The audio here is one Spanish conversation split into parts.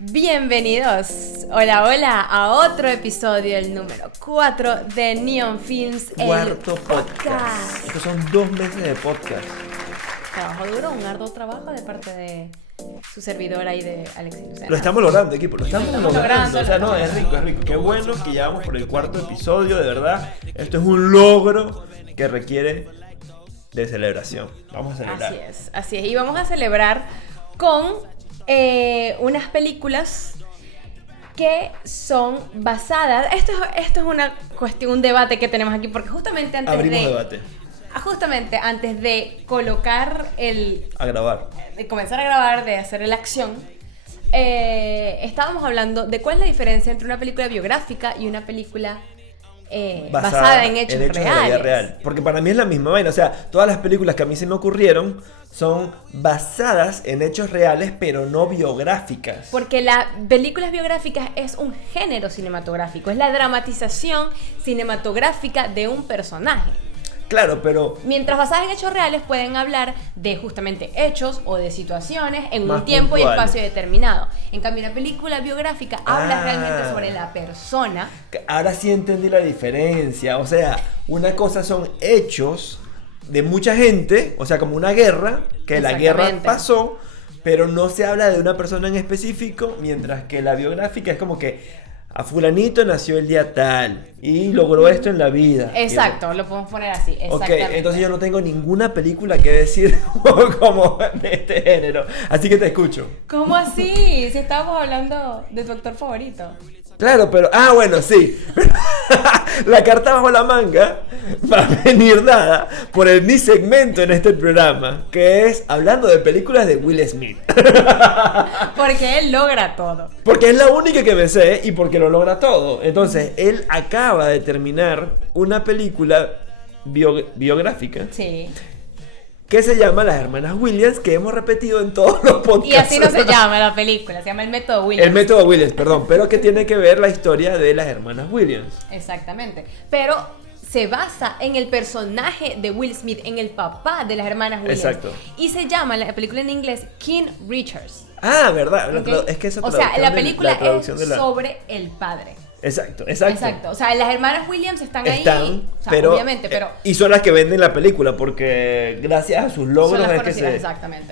Bienvenidos, hola, hola, a otro episodio, el número 4 de Neon Films, Cuarto podcast. Estos son 2 meses de podcast. Trabajo duro, un arduo trabajo de parte de su servidora y de Alexis Lucena. Lo estamos logrando, equipo, lo estamos logrando. O sea, no, es es rico. Qué bueno que ya vamos por el 4º episodio, de verdad. Esto es un logro que requiere de celebración. Vamos a celebrar. Así es. Y vamos a celebrar con unas películas que son basadas. Esto es una cuestión, un debate que tenemos aquí, porque justamente antes de colocar de comenzar a grabar, de hacer la acción, estábamos hablando de cuál es la diferencia entre una película biográfica y una película basada en hechos reales. De la vida real. Porque para mí es la misma vaina. O sea, todas las películas que a mí se me ocurrieron son basadas en hechos reales, pero no biográficas. Porque las películas biográficas es un género cinematográfico, es la dramatización cinematográfica de un personaje. Claro, pero... Mientras basadas en hechos reales pueden hablar de justamente hechos o de situaciones en un tiempo puntual y espacio determinado. En cambio, una película biográfica habla realmente sobre la persona. Ahora sí entendí la diferencia. O sea, una cosa son hechos de mucha gente, o sea, como una guerra, que la guerra pasó, pero no se habla de una persona en específico, mientras que la biográfica es como que a fulanito nació el día tal y logró esto en la vida. Exacto, lo podemos poner así. Ok, entonces yo no tengo ninguna película que decir como de este género, así que te escucho. ¿Cómo así? Si estábamos hablando de tu actor favorito. Claro, pero... bueno, sí. La carta bajo la manga va a venir dada por mi segmento en este programa, que es hablando de películas de Will Smith. Porque él logra todo. Porque es la única que me sé y porque lo logra todo. Entonces, él acaba de terminar una película biográfica. Sí. Que se llama Las Hermanas Williams, que hemos repetido en todos los podcasts. Y así no se llama la película, se llama El Método Williams. El Método Williams, perdón, pero que tiene que ver la historia de las hermanas Williams. Exactamente, pero se basa en el personaje de Will Smith, en el papá de las hermanas Williams. Exacto. Y se llama la película en inglés King Richards. Verdad, ¿Okay? Es que esa o sea, la película es sobre el padre. Exacto. O sea, las hermanas Williams están ahí, o sea, pero, obviamente, pero... y son las que venden la película, porque gracias a sus logros son las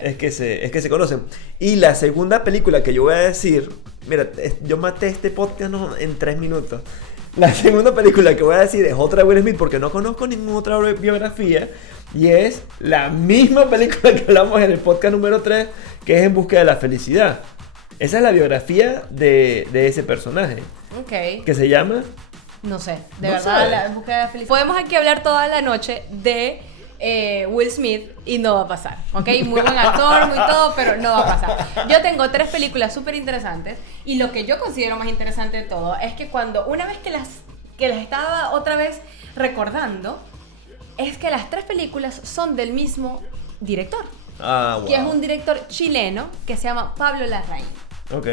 es que se conocen. Y la segunda película que yo voy a decir, mira, yo maté este podcast en 3 minutos. La segunda película que voy a decir es otra de Will Smith, porque no conozco ninguna otra biografía, y es la misma película que hablamos en el podcast número 3, que es En Busca de la Felicidad. Esa es la biografía de ese personaje. Ok. ¿Qué se llama? No sé, de verdad, la búsqueda de la felicidad. Podemos aquí hablar toda la noche de Will Smith y no va a pasar, ¿ok? Muy buen actor, muy todo, pero no va a pasar. Yo tengo 3 películas súper interesantes y lo que yo considero más interesante de todo es que una vez que las estaba otra vez recordando, es que las 3 películas son del mismo director. Wow. Que es un director chileno que se llama Pablo Larraín. Ok.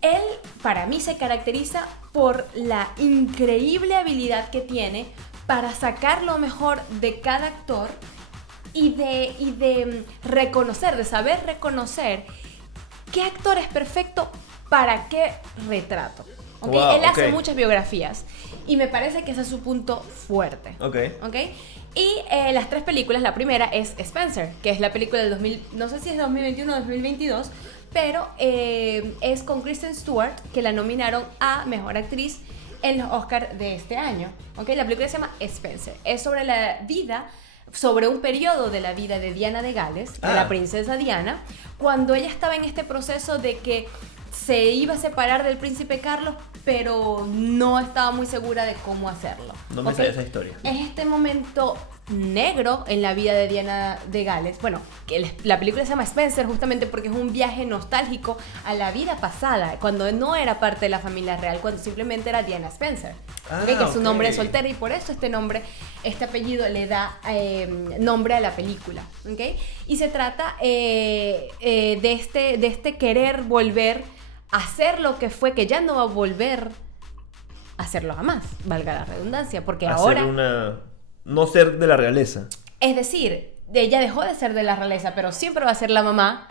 Él, para mí, se caracteriza por la increíble habilidad que tiene para sacar lo mejor de cada actor y de reconocer, de saber reconocer qué actor es perfecto para qué retrato. ¿Okay? Wow, Él hace muchas biografías y me parece que ese es su punto fuerte. ¿Okay? Y las 3 películas, la primera es Spencer, que es la película del 2000, no sé si es 2021 o 2022, pero es con Kristen Stewart, que la nominaron a Mejor Actriz en los Oscars de este año. ¿Okay? La película se llama Spencer. Es sobre un periodo de la vida de Diana de Gales, de la princesa Diana, cuando ella estaba en este proceso de que se iba a separar del príncipe Carlos, pero no estaba muy segura de cómo hacerlo. No me sé esa historia. Es este momento negro en la vida de Diana de Gales. Bueno, que la película se llama Spencer justamente porque es un viaje nostálgico a la vida pasada, cuando no era parte de la familia real, cuando simplemente era Diana Spencer. Que es su nombre de soltera, y por eso este apellido le da nombre a la película. ¿Okay? Y se trata de este querer volver a hacer lo que fue, que ya no va a volver a hacerlo jamás, valga la redundancia, porque ahora... No ser de la realeza. Es decir, ella dejó de ser de la realeza, pero siempre va a ser la mamá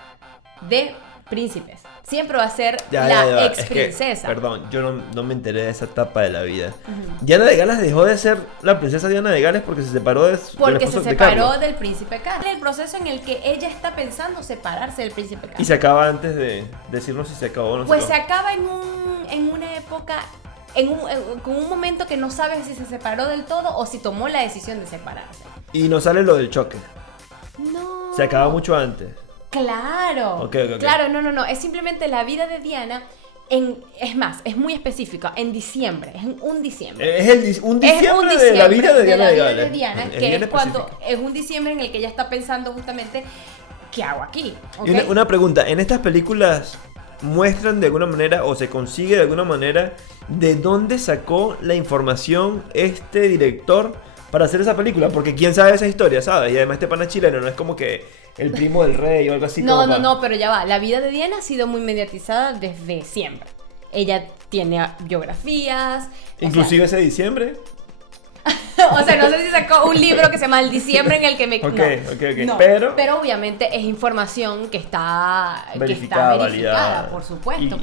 de príncipes. Siempre va a ser la ex princesa. Perdón, yo no me enteré de esa etapa de la vida. Diana de Gales dejó de ser la princesa Diana de Gales porque se separó porque se separó del príncipe Carlos. El proceso en el que ella está pensando separarse del príncipe Carlos. Y se acaba antes de decirnos si se acabó o no. Pues se acaba en una época, con un momento que no sabes si se separó del todo o si tomó la decisión de separarse. Y no sale lo del choque. No. Se acaba mucho antes. Claro. Okay. Claro, no. Es simplemente la vida de Diana. Es más, es muy específico. En diciembre. Es un diciembre. Es un diciembre de la vida de Diana de Gales. Que es cuando es un diciembre en el que ella está pensando justamente ¿qué hago aquí? ¿Okay? Y una pregunta. ¿En estas películas muestran de alguna manera o se consigue de alguna manera de dónde sacó la información este director para hacer esa película? Porque quién sabe esa historia, ¿sabes? Y además este pana chileno no es como que el primo del rey o algo así. No, pero ya va. La vida de Diana ha sido muy mediatizada desde siempre. Ella tiene biografías. Inclusive ese diciembre. O sea, no sé si sacó un libro que se llama El Diciembre en el que me... Ok. No, pero obviamente es información que está verificada, validada. Por supuesto.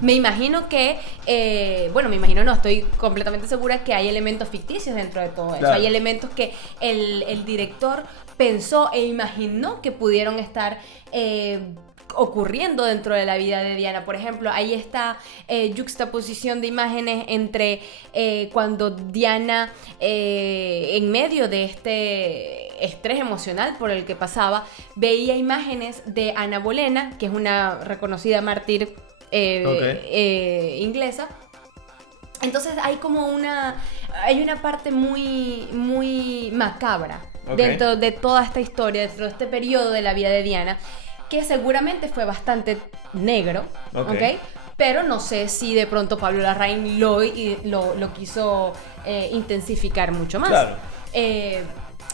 Me imagino que... no, estoy completamente segura que hay elementos ficticios dentro de todo eso. Claro. Hay elementos que el director pensó e imaginó que pudieron estar... ocurriendo dentro de la vida de Diana. Por ejemplo, ahí está yuxtaposición de imágenes entre cuando Diana, en medio de este estrés emocional por el que pasaba, veía imágenes de Ana Bolena, que es una reconocida mártir inglesa. Entonces hay como una parte muy, muy macabra dentro de toda esta historia, dentro de este periodo de la vida de Diana, que seguramente fue bastante negro, ¿ok? Pero no sé si de pronto Pablo Larraín lo quiso intensificar mucho más. Claro.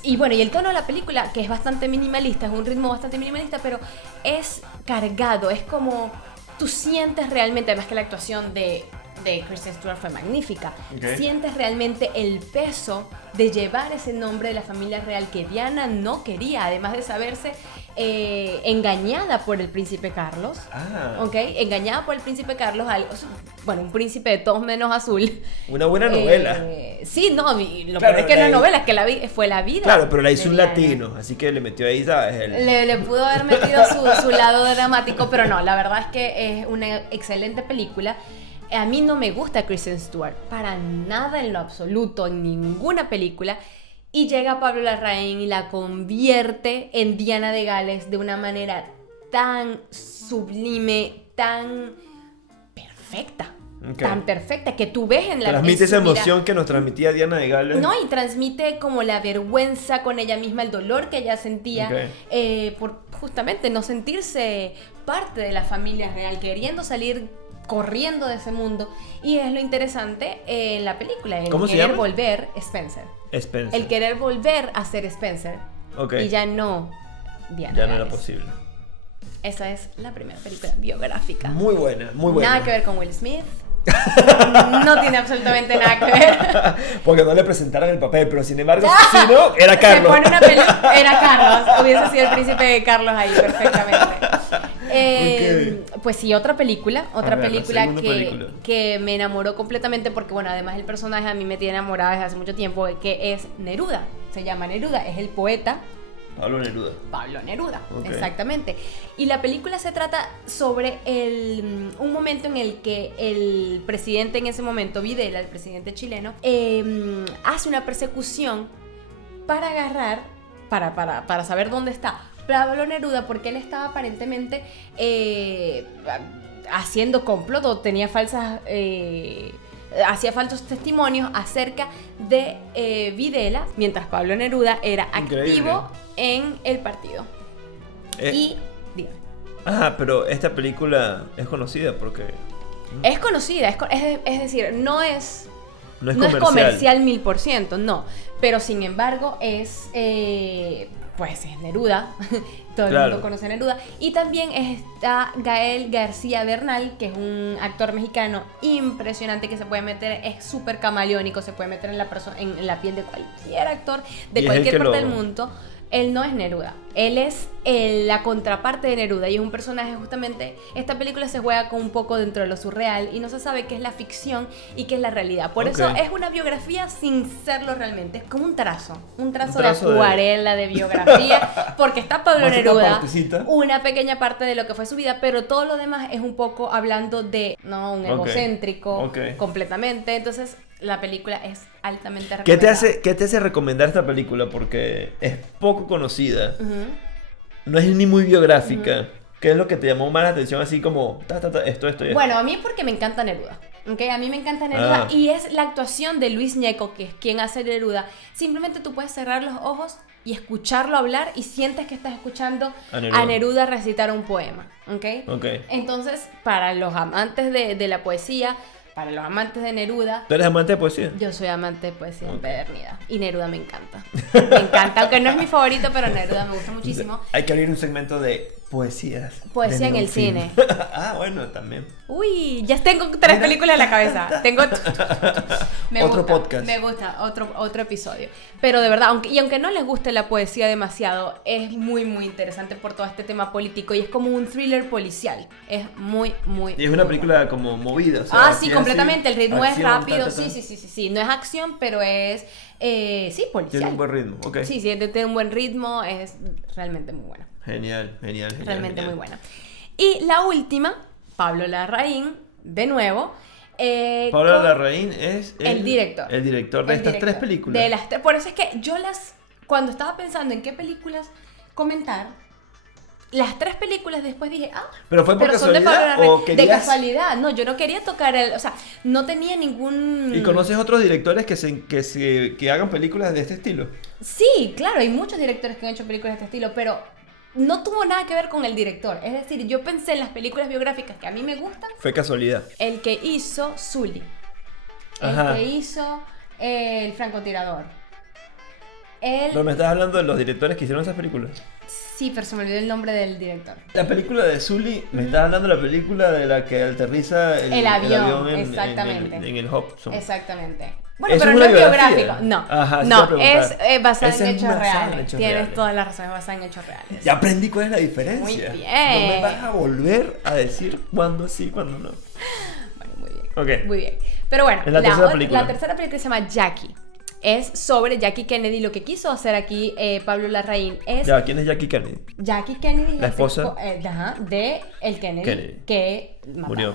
Y bueno, y el tono de la película, que es bastante minimalista, es un ritmo bastante minimalista, pero es cargado, es como tú sientes realmente, además que la actuación de Kristen Stewart fue magnífica. Sientes realmente el peso de llevar ese nombre de la familia real que Diana no quería, además de saberse engañada por el príncipe Carlos. Engañada por el príncipe Carlos, un príncipe de todos menos azul. Una buena novela. Sí, no, lo peor es que no es novela, es que fue la vida. Claro, pero la hizo un latino, así que le metió ahí, ¿sabes? Le pudo haber metido su lado dramático, pero no, la verdad es que es una excelente película. A mí no me gusta Kristen Stewart, para nada en lo absoluto, en ninguna película. Y llega Pablo Larraín y la convierte en Diana de Gales de una manera tan sublime, tan perfecta. Tan perfecta que tú ves en la... Transmite esa emoción que nos transmitía Diana de Gales. No, y transmite como la vergüenza con ella misma, el dolor que ella sentía por justamente no sentirse parte de la familia real, queriendo salir corriendo de ese mundo. Y es lo interesante en la película, el querer volver Spencer. El querer volver a ser Spencer. Y ya no Diana. Ya no era posible. Esa es la primera película biográfica. Muy buena. Nada que ver con Will Smith. No tiene absolutamente nada que ver. Porque no le presentaron el papel, pero sin embargo, si no, era Carlos. Era Carlos. Hubiese sido el príncipe Carlos ahí perfectamente. Pues sí, otra película que me enamoró completamente, porque bueno, además el personaje a mí me tiene enamorada desde hace mucho tiempo, que es Neruda. Se llama Neruda, es el poeta Pablo Neruda, exactamente. Y la película se trata sobre un momento en el que el presidente en ese momento, Videla, el presidente chileno, hace una persecución para agarrar, para saber dónde está Pablo Neruda, porque él estaba aparentemente haciendo complot o tenía hacía falsos testimonios acerca de Videla, mientras Pablo Neruda era activo en el partido. Y dígame. Pero esta película es conocida porque... Es conocida, es decir, no es comercial 1000%, no. Pero sin embargo es Neruda. Todo el mundo conoce a Neruda. Y también está Gael García Bernal, que es un actor mexicano impresionante que se puede meter, es súper camaleónico, se puede meter en la piel de cualquier actor de cualquier parte del mundo. él no es Neruda, él es la contraparte de Neruda y es un personaje justamente, esta película se juega con un poco dentro de lo surreal y no se sabe qué es la ficción y qué es la realidad, por eso es una biografía sin serlo realmente, es como un trazo de acuarela, de biografía, porque está Pablo Neruda, una pequeña parte de lo que fue su vida, pero todo lo demás es un poco hablando de, no, un egocéntrico, completamente, entonces la película es altamente recomendada. ¿Qué te hace recomendar esta película? Porque es poco conocida. No es ni muy biográfica. ¿Qué es lo que te llamó más la atención? Así como, esto. Bueno, a mí porque me encanta Neruda. ¿Okay? A mí me encanta Neruda y es la actuación de Luis Gnecco, que es quien hace Neruda. Simplemente tú puedes cerrar los ojos y escucharlo hablar y sientes que estás escuchando a Neruda recitar un poema. ¿Okay? Entonces, para los amantes de la poesía, para los amantes de Neruda... ¿Tú eres amante de poesía? Yo soy amante de poesía empedernida. Y Neruda me encanta. Me encanta. Aunque no es mi favorito, pero Neruda me gusta muchísimo. Hay que abrir un segmento de poesías. Poesía en el cine. Bueno, también. Uy, ya tengo 3 películas en la cabeza. Tengo... Otro podcast. Me gusta, otro episodio. Pero de verdad, aunque no les guste la poesía demasiado, es muy, muy interesante por todo este tema político. Y es como un thriller policial. Es muy, muy... Y es una película como movida. O sea, sí, completamente. El ritmo es rápido. Sí. No es acción, pero es... sí, policial. Tiene un buen ritmo, Sí, tiene un buen ritmo. Es realmente muy buena. Genial. Realmente muy buena. Y la última, Pablo Larraín, de nuevo. Pablo Larraín es el director. El director de estas 3 películas. Por eso es que yo cuando estaba pensando en qué películas comentar, las 3 películas después dije, ¿pero fue por casualidad o querías...? De casualidad, no, yo no quería tocar o sea, no tenía ningún... ¿Y conoces otros directores que hagan películas de este estilo? Sí, claro, hay muchos directores que han hecho películas de este estilo, pero no tuvo nada que ver con el director. Es decir, yo pensé en las películas biográficas que a mí me gustan. Fue casualidad. El que hizo Sully. El que hizo El francotirador. ¿No me estás hablando de los directores que hicieron esas películas? Sí, pero se me olvidó el nombre del director. La película de Sully, me estás hablando de la película de la que aterriza el avión exactamente. en el Hudson. Exactamente. Bueno, pero no es biográfico. No, es basado en hechos reales. Tienes todas las razones, basadas en hechos reales. Ya aprendí cuál es la diferencia. Muy bien. No me vas a volver a decir cuándo sí, cuándo no. Bueno, muy bien. Okay. Muy bien. Pero bueno, la tercera película se llama Jackie. Es sobre Jackie Kennedy. Lo que quiso hacer aquí Pablo Larraín es... ¿Quién es Jackie Kennedy? Jackie Kennedy es la esposa de el Kennedy. Que murió.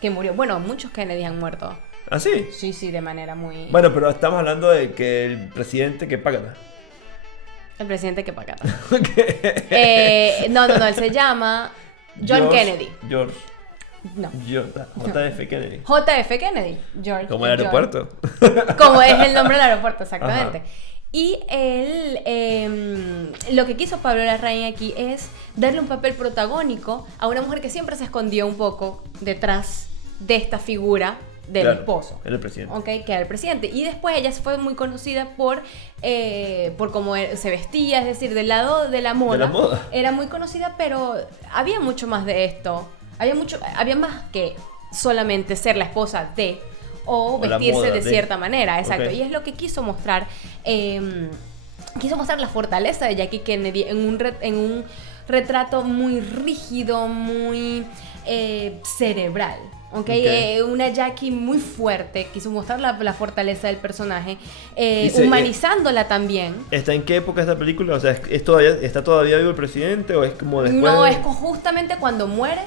Que murió. Bueno, muchos Kennedy han muerto. ¿Ah, sí? Sí, de manera muy... Bueno, pero estamos hablando de que el presidente que paga. El presidente que paga. No, él se llama John Kennedy. George. No. JF Kennedy. JF Kennedy. George. Como el aeropuerto. Como es el nombre del aeropuerto, exactamente. Y él, lo que quiso Pablo Larraín aquí es darle un papel protagónico a una mujer que siempre se escondió un poco detrás de esta figura del esposo. Era el presidente. Que era el presidente. Y después ella fue muy conocida por cómo se vestía, es decir, del lado de la moda. Era muy conocida, pero había mucho más de esto. Había más que solamente ser la esposa de o vestirse de cierta manera, exacto. Y es lo que quiso mostrar. Quiso mostrar la fortaleza de Jackie Kennedy en un retrato muy rígido, muy cerebral. Una Jackie muy fuerte. Quiso mostrar la fortaleza del personaje, humanizándola también. ¿Está en qué época esta película? O sea, ¿está todavía vivo el presidente o es como después? No, es justamente cuando muere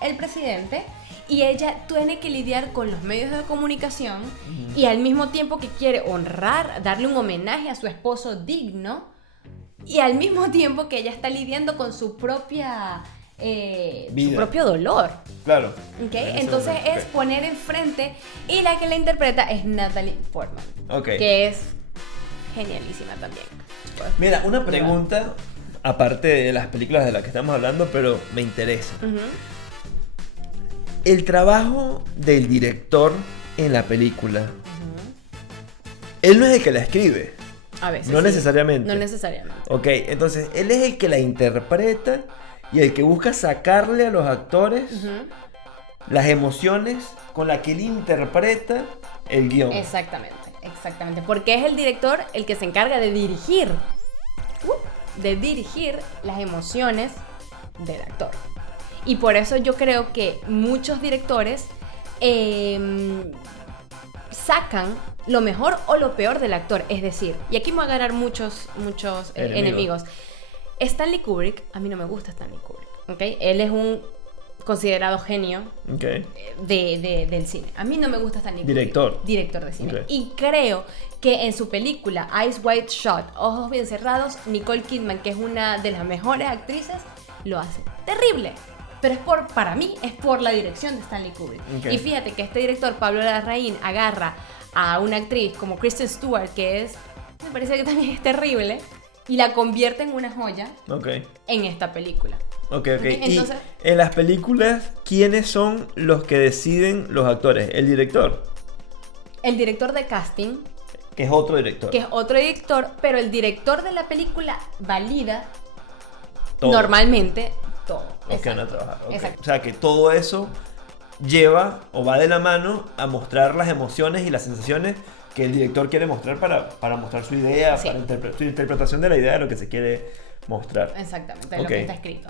el presidente y ella tiene que lidiar con los medios de comunicación y al mismo tiempo que quiere honrar, darle un homenaje a su esposo digno y al mismo tiempo que ella está lidiando con su propia su propio dolor. Claro. Entonces es poner enfrente y la que la interpreta es Natalie Portman, que es genialísima también. Mira, una pregunta aparte de las películas de las que estamos hablando, pero me interesa. El trabajo del director en la película, él no es el que la escribe. A veces no necesariamente. No necesariamente. Entonces él es el que la interpreta y el que busca sacarle a los actores las emociones con las que él interpreta el guión. Exactamente. Porque es el director el que se encarga de dirigir de dirigir las emociones del actor. Y por eso yo creo que muchos directores sacan lo mejor o lo peor del actor. Es decir, y aquí me voy a ganar muchos enemigos. Stanley Kubrick, a mí no me gusta Stanley Kubrick, ¿ok? Él es un considerado genio del cine. A mí no me gusta Stanley Kubrick. Director de cine. Y creo que en su película Eyes Wide Shut, Ojos Bien Cerrados, Nicole Kidman, que es una de las mejores actrices, lo hace terrible. Pero para mí es por la dirección de Stanley Kubrick. Y fíjate que este director, Pablo Larraín, agarra a una actriz como Kristen Stewart, me parece que también es terrible, y la convierte en una joya en esta película. Entonces, y en las películas, ¿quiénes son los que deciden los actores? ¿El director? El director de casting. Que es otro director. Pero el director de la película valida todo. Normalmente todo. Los que van a trabajar. O sea, que todo eso lleva o va de la mano a mostrar las emociones y las sensaciones que el director quiere mostrar para mostrar su idea, para su interpretación de la idea de lo que se quiere mostrar. Exactamente, de lo que está escrito.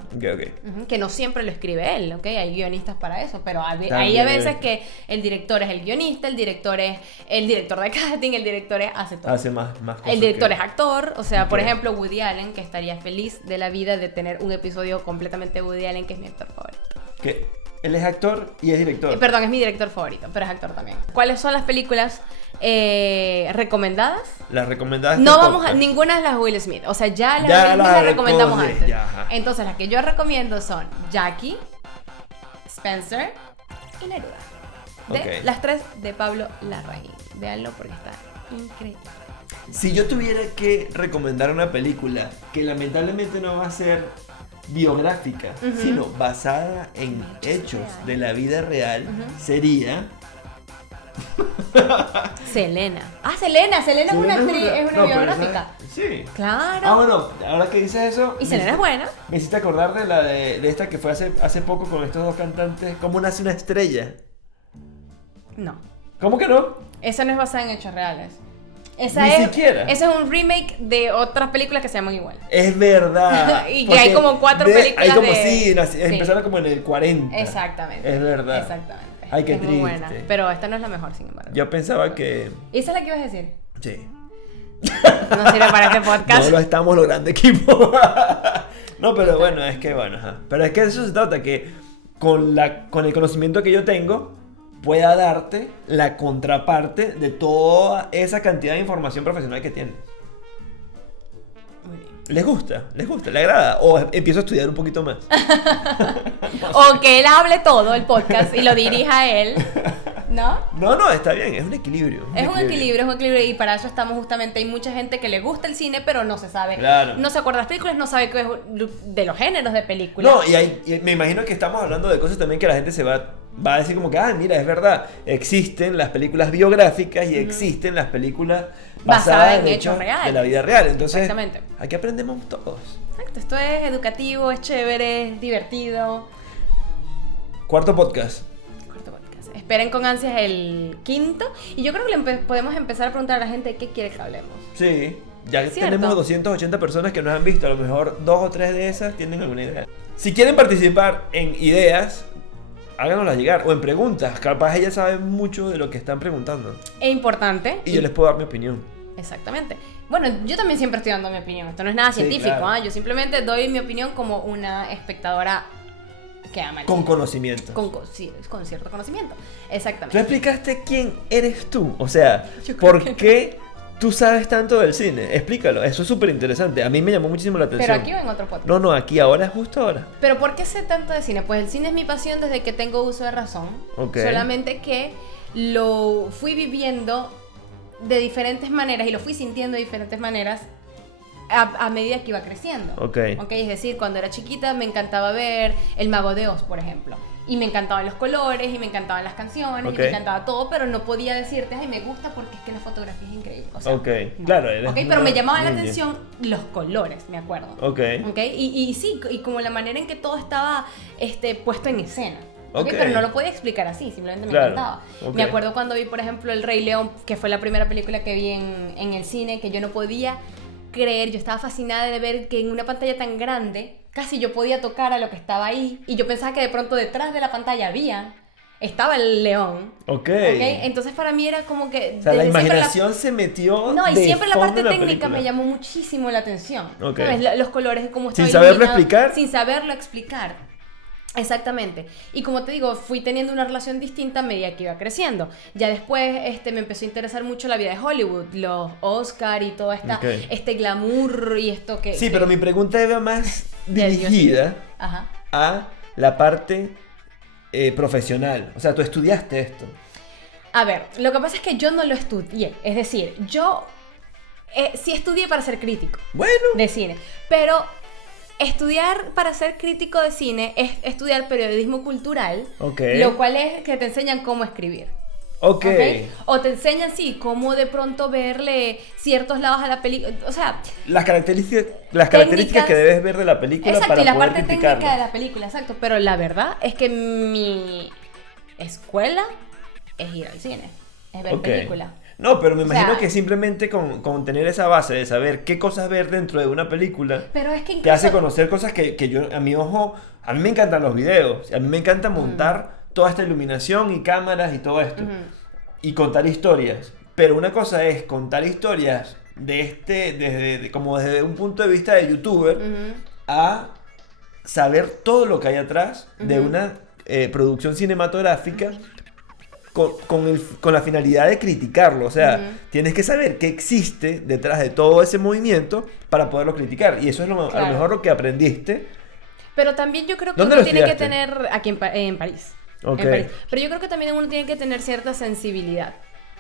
Que no siempre lo escribe él, hay guionistas para eso, pero hay a veces que el director es el guionista, el director es el director de casting, el director hace todo. Hace más cosas. El director es actor, o sea, por ejemplo, Woody Allen, que estaría feliz de la vida de tener un episodio completamente Woody Allen, que es mi actor favorito. Él es actor y es director. Perdón, es mi director favorito, pero es actor también. ¿Cuáles son las películas recomendadas? Las recomendadas. No vamos a ninguna de las Will Smith. O sea, ya las recomendamos antes. Entonces, las que yo recomiendo son Jackie, Spencer y Neruda. Las tres de Pablo Larraín. Véanlo porque está increíble. Si yo tuviera que recomendar una película que lamentablemente no va a ser biográfica, sino basada en hechos de la vida real, sería Selena. Selena es una actriz, es una biográfica. Sí. Claro. Bueno, ahora que dices eso. Y Selena es buena. Me hiciste acordar de la de esta que fue hace poco con estos dos cantantes. ¿Cómo nace una estrella? No. ¿Cómo que no? Esa no es basada en hechos reales. Ni siquiera. Ese es un remake de otras películas que se llaman igual. Es verdad. Y que hay como 4 películas empezaron como en el 40. Exactamente. Es verdad. Exactamente. Ay, qué triste. Muy buena. Pero esta no es la mejor, sin embargo. Yo pensaba que... ¿Esa es la que ibas a decir? Sí. No sirve para este podcast. No lo estamos logrando, equipo. No, pero bueno, es que Pero es que de eso se trata, que con el conocimiento que yo tengo pueda darte la contraparte de toda esa cantidad de información profesional que tiene. Muy bien. ¿Les gusta? ¿Le agrada? ¿O empiezo a estudiar un poquito más? O que él hable todo el podcast y lo dirija a él, ¿no? No, está bien, es un equilibrio. Es un equilibrio y para eso estamos justamente. Hay mucha gente que le gusta el cine, pero no se sabe. Claro. No se acuerda de las películas, no sabe qué es de los géneros de películas. No, y me imagino que estamos hablando de cosas también que la gente se va a decir como que, mira, es verdad, existen las películas biográficas y existen las películas basadas en hechos reales de la vida real. Entonces, aquí aprendemos todos. Exacto, esto es educativo, es chévere, es divertido. Cuarto podcast. Esperen con ansias el quinto. Y yo creo que podemos empezar a preguntar a la gente qué quiere que hablemos. Sí, ya tenemos 280 personas que nos han visto. A lo mejor 2 o 3 de esas tienen alguna idea. Si quieren participar en ideas, háganoslas llegar. O en preguntas. Capaz ella sabe mucho de lo que están preguntando. Es importante. Y yo les puedo dar mi opinión. Exactamente. Bueno, yo también siempre estoy dando mi opinión. Esto no es nada científico, claro. Yo simplemente doy mi opinión como una espectadora que ama el con cine. Conocimiento. Con cierto conocimiento. Exactamente. ¿Tú explicaste quién eres tú? O sea, ¿por qué tú sabes tanto del cine? Explícalo, eso es súper interesante. A mí me llamó muchísimo la atención. ¿Pero aquí o en otro podcast? No, aquí, ahora, justo ahora. ¿Pero por qué sé tanto de cine? Pues el cine es mi pasión desde que tengo uso de razón. Solamente que lo fui viviendo de diferentes maneras y lo fui sintiendo de diferentes maneras a medida que iba creciendo. Es decir, cuando era chiquita me encantaba ver El Mago de Oz, por ejemplo. Y me encantaban los colores, y me encantaban las canciones, y me encantaba todo, pero no podía decirte, me gusta porque es que la fotografía es increíble. O sea, no. Claro. Pero me llamaban la atención los colores, me acuerdo. Y sí, y como la manera en que todo estaba puesto en escena. Pero no lo podía explicar así, simplemente me encantaba. Me acuerdo cuando vi, por ejemplo, El Rey León, que fue la primera película que vi en el cine, que yo no podía creer, yo estaba fascinada de ver que en una pantalla tan grande, casi yo podía tocar a lo que estaba ahí, y yo pensaba que de pronto detrás de la pantalla estaba el león. Ok. Entonces para mí era como que... O sea, la imaginación se metió. No, y siempre la parte técnica película me llamó muchísimo la atención. Ok. ¿Sabes? Los colores, cómo estaba Sin saberlo iluminado, explicar. Sin saberlo explicar. Exactamente. Y como te digo, fui teniendo una relación distinta a medida que iba creciendo. Ya después me empezó a interesar mucho la vida de Hollywood, los Oscar y todo este glamour y esto que... Sí, pero mi pregunta iba más dirigida a la parte profesional. O sea, tú estudiaste esto. A ver, lo que pasa es que yo no lo estudié. Es decir, yo sí estudié para ser crítico de cine, pero... Estudiar para ser crítico de cine es estudiar periodismo cultural, lo cual es que te enseñan cómo escribir. O te enseñan, cómo de pronto verle ciertos lados a la película. O sea, las características que debes ver de la película para y la poder parte criticarla. técnica de la película, exacto. Pero la verdad es que mi escuela es ir al cine, es ver películas. No, pero me imagino que simplemente con tener esa base de saber qué cosas ver dentro de una película, pero es que incluso... te hace conocer cosas que yo, a mi ojo, a mí me encantan los videos, a mí me encanta montar toda esta iluminación y cámaras y todo esto, y contar historias. Pero una cosa es contar historias como desde un punto de vista de youtuber, a saber todo lo que hay atrás de una producción cinematográfica. Con la finalidad de criticarlo, o sea, tienes que saber qué existe detrás de todo ese movimiento para poderlo criticar, y eso es a lo mejor lo que aprendiste. Pero también yo creo que uno tiene que tener, aquí en París, en París, pero yo creo que también uno tiene que tener cierta sensibilidad.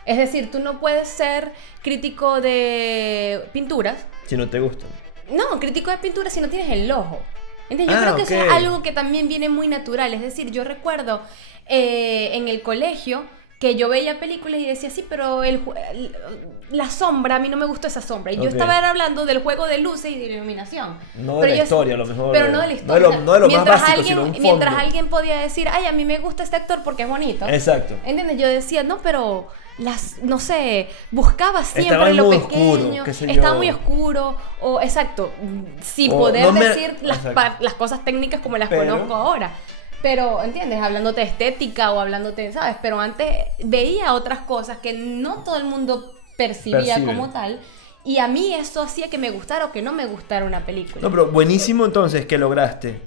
Es decir, tú no puedes ser crítico de pinturas si no te gustan. No, crítico de pinturas si no tienes el ojo. ¿Entiendes? Yo creo que eso es algo que también viene muy natural. Es decir, yo recuerdo en el colegio que yo veía películas y decía, sí, pero la sombra, a mí no me gustó esa sombra. Y yo estaba hablando del juego de luces y de iluminación. No de la historia, a lo mejor. Pero no de la historia. No de lo más básico, sino un fondo. Mientras alguien podía decir, ay, a mí me gusta este actor porque es bonito. Exacto. ¿Entiendes? Yo decía, no, pero... no sé, buscaba siempre lo pequeño, estaba muy oscuro, o exacto, sin poder decir las cosas técnicas como las conozco ahora. Pero, ¿entiendes? Hablándote de estética o hablándote, ¿sabes? Pero antes veía otras cosas que no todo el mundo percibía como tal. Y a mí eso hacía que me gustara o que no me gustara una película. No, pero buenísimo entonces que lograste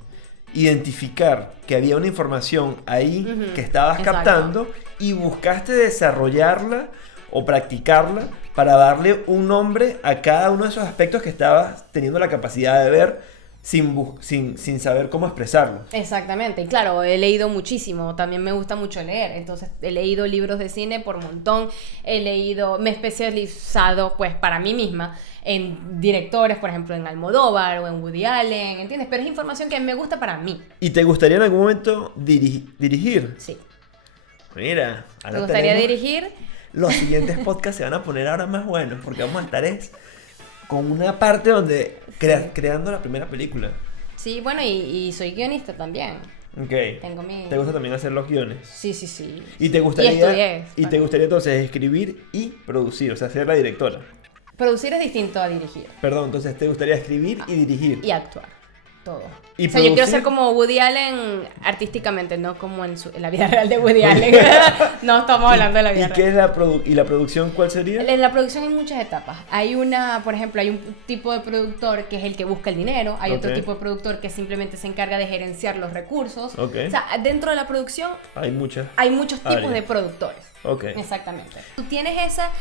identificar que había una información ahí que estabas captando y buscaste desarrollarla o practicarla para darle un nombre a cada uno de esos aspectos que estabas teniendo la capacidad de ver sin saber cómo expresarlo. Exactamente, y claro, he leído muchísimo, también me gusta mucho leer, entonces he leído libros de cine por montón, me he especializado pues para mí misma en directores, por ejemplo en Almodóvar o en Woody Allen, ¿entiendes? Pero es información que me gusta para mí. ¿Y te gustaría en algún momento dirigir? Sí. Mira, ¿te gustaría dirigir? Los siguientes podcasts se van a poner ahora más buenos porque vamos a estar con una parte donde creando la primera película. Sí, bueno, y soy guionista también. Tengo ¿Te gusta también hacer los guiones? Sí, sí, sí. ¿Y te gustaría entonces escribir y producir, o sea, ser la directora? Producir es distinto a dirigir. Perdón, entonces te gustaría escribir y dirigir. Y actuar. Todo. ¿Y o sea, yo quiero ser como Woody Allen artísticamente, no como en la vida real de Woody Allen. No estamos hablando de la vida real. ¿Y qué es la producción? ¿Cuál sería? En la producción hay muchas etapas. Por ejemplo, hay un tipo de productor que es el que busca el dinero. Hay otro tipo de productor que simplemente se encarga de gerenciar los recursos. O sea, dentro de la producción hay muchos tipos de productores. Exactamente. Tú tienes esa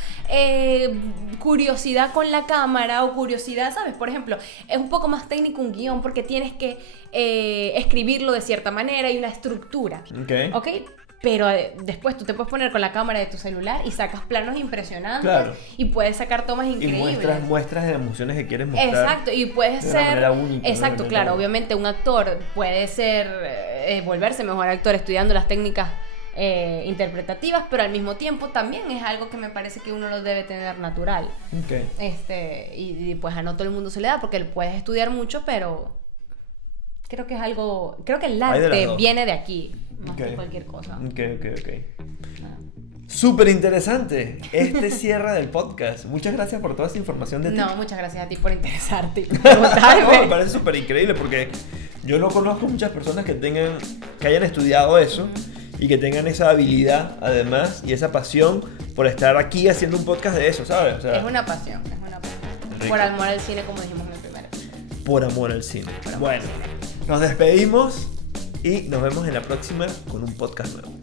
curiosidad con la cámara o curiosidad, ¿sabes? Por ejemplo, es un poco más técnico un guión porque tienes que escribirlo de cierta manera y una estructura. ¿Ok? Pero después tú te puedes poner con la cámara de tu celular y sacas planos impresionantes y puedes sacar tomas increíbles. Y muestras de emociones que quieres mostrar. Exacto, y puedes ser... única, exacto, claro, obviamente un actor puede volverse mejor actor estudiando las técnicas interpretativas, pero al mismo tiempo también es algo que me parece que uno lo debe tener natural. Y pues a no todo el mundo se le da porque puedes estudiar mucho, pero creo que el arte viene de aquí, más que cualquier cosa. Súper interesante este cierre del podcast. Muchas gracias por toda esta información de ti. No, muchas gracias a ti por interesarte. No, me parece súper increíble porque yo no conozco muchas personas que hayan estudiado eso y que tengan esa habilidad además y esa pasión por estar aquí haciendo un podcast de eso, ¿sabes? O sea, es una pasión. Por amor al cine, como dijimos en el primero. Por amor al cine. Bueno, nos despedimos y nos vemos en la próxima con un podcast nuevo.